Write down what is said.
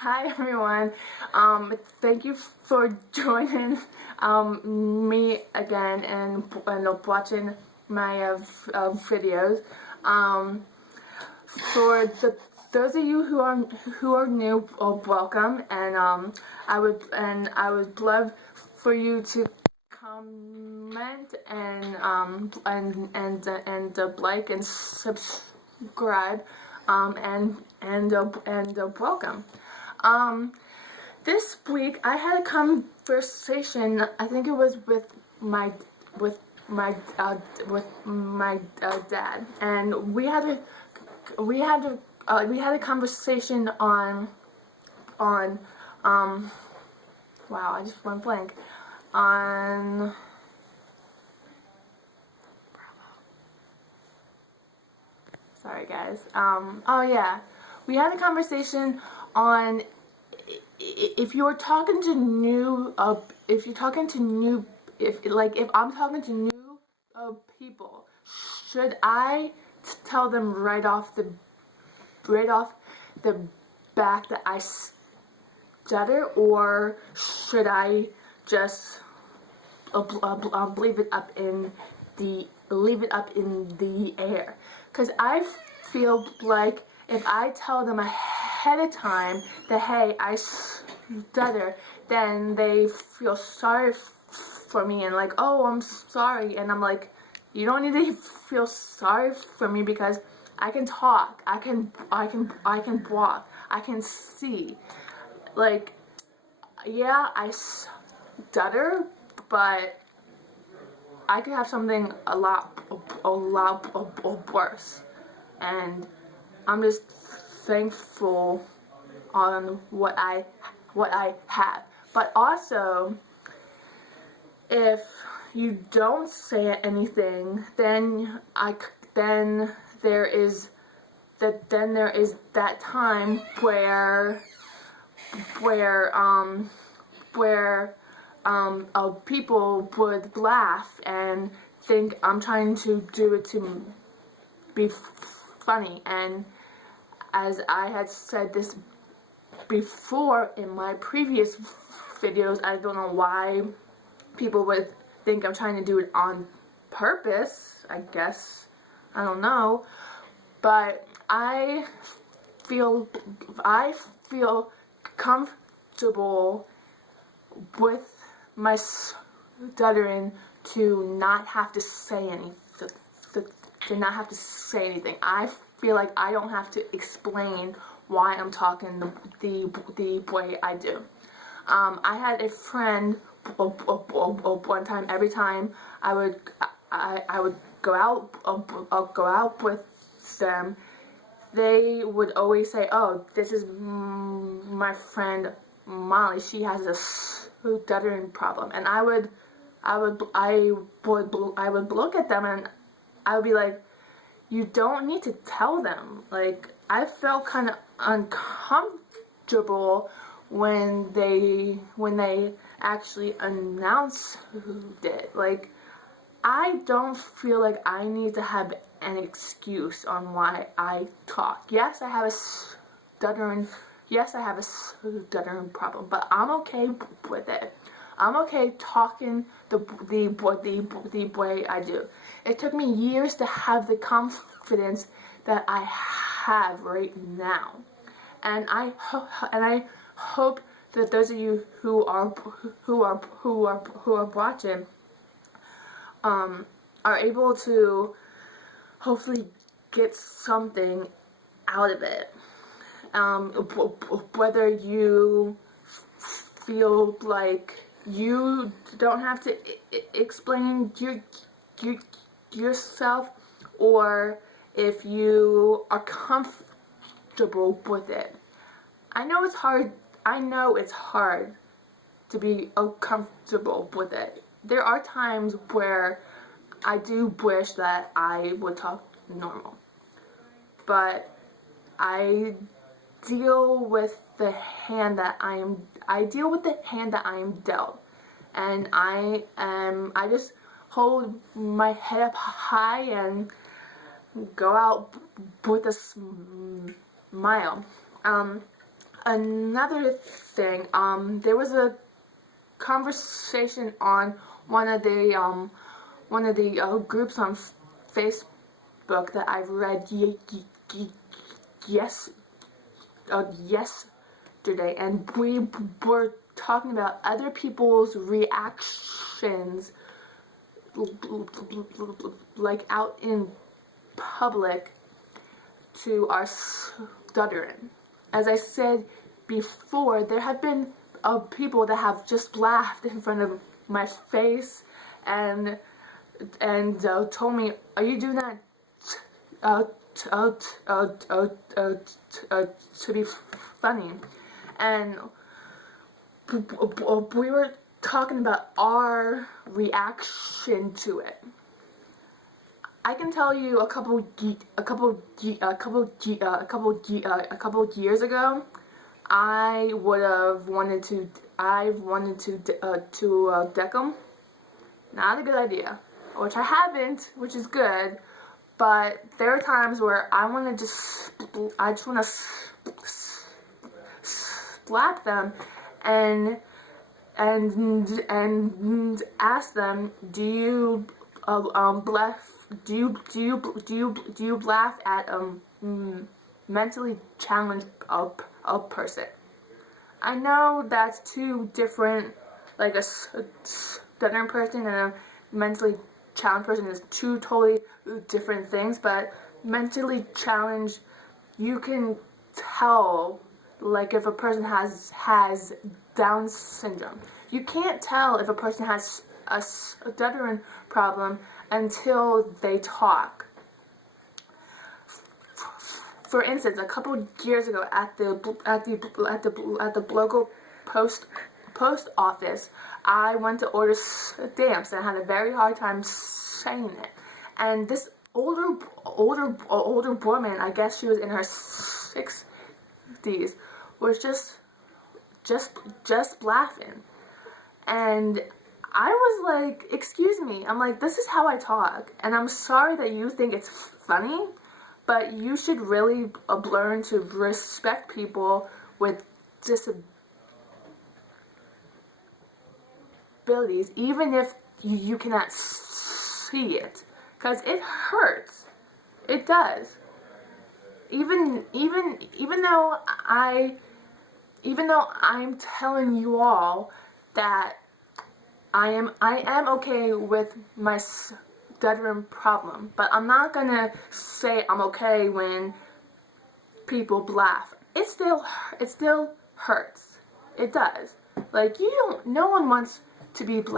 Hi everyone. Thank you for joining me again and watching my videos. Um, for those of you who are new, welcome, and I would love for you to comment and like and subscribe and welcome. Um, this week I had a conversation. I think it was with my with my dad, and we had a conversation on wow, I just went blank on. Sorry guys. Oh yeah, we had a conversation on if you're talking to new if you're talking to new if I'm talking to new people, should I tell them right off the back that I stutter, or should I just leave it up in the air? Because I feel like if I tell them ahead of time that hey, I stutter, then they feel sorry for me and like, oh, I'm sorry, and I'm like, you don't need to feel sorry for me because I can talk, I can walk, I can see. Like, yeah, I stutter, but I could have something a lot worse, and I'm just thankful on what I have. But also, if you don't say anything, then there is that time where people would laugh and think I'm trying to do it to be funny. And as I had said this before in my previous videos, I don't know why people would think I'm trying to do it on purpose. I guess, I don't know, but I feel comfortable with my stuttering to not have to say anything. I feel like I don't have to explain why I'm talking the way I do. I had a friend one time. Every time I would go out with them, they would always say, "Oh, this is my friend Molly. She has a stuttering problem." And I would look at them and I would be like, "You don't need to tell them." Like, I felt kind of uncomfortable when they actually announced it. Like, I don't feel like I need to have an excuse on why I talk. Yes, I have a stuttering problem, but I'm okay with it. I'm okay talking the way I do. It took me years to have the confidence that I have right now, and I hope that those of you who are watching are able to hopefully get something out of it. Whether you feel like you don't have to explain yourself, or if you are comfortable with it. I know it's hard to be uncomfortable with it. There are times where I do wish that I would talk normal, but I deal with the hand that I am dealt, and I just hold my head up high and go out with a smile. another thing, there was a conversation on one of the groups on Facebook that I read yes yesterday, and we were talking about other people's reactions, like out in public, to our stuttering. As I said before, there have been people that have just laughed in front of my face and told me, "Are you doing that to be funny?" And we were talking about our reaction to it. I can tell you a couple years ago, I wanted to deck them. Not a good idea, which I haven't, which is good. But there are times where I just want to slap them and ask them, do you laugh at mentally challenged a person? I know that's two different, like a stuttering person and a mentally challenged person is two totally different things, but mentally challenged, you can tell, like if a person has Down syndrome. You can't tell if a person has a stuttering problem until they talk. For instance, a couple years ago at the local post office, I went to order stamps and I had a very hard time saying it. And this older woman, I guess she was in her 60s, was just laughing. And I was like, "Excuse me." I'm like, "This is how I talk, and I'm sorry that you think it's funny, but you should really learn to respect people with disabilities, even if you cannot see it, because it hurts. It does. Even though I'm telling you all that I am okay with my stuttering problem, but I'm not gonna say I'm okay when people laugh. It still hurts. It does. Like, no one wants to be laughed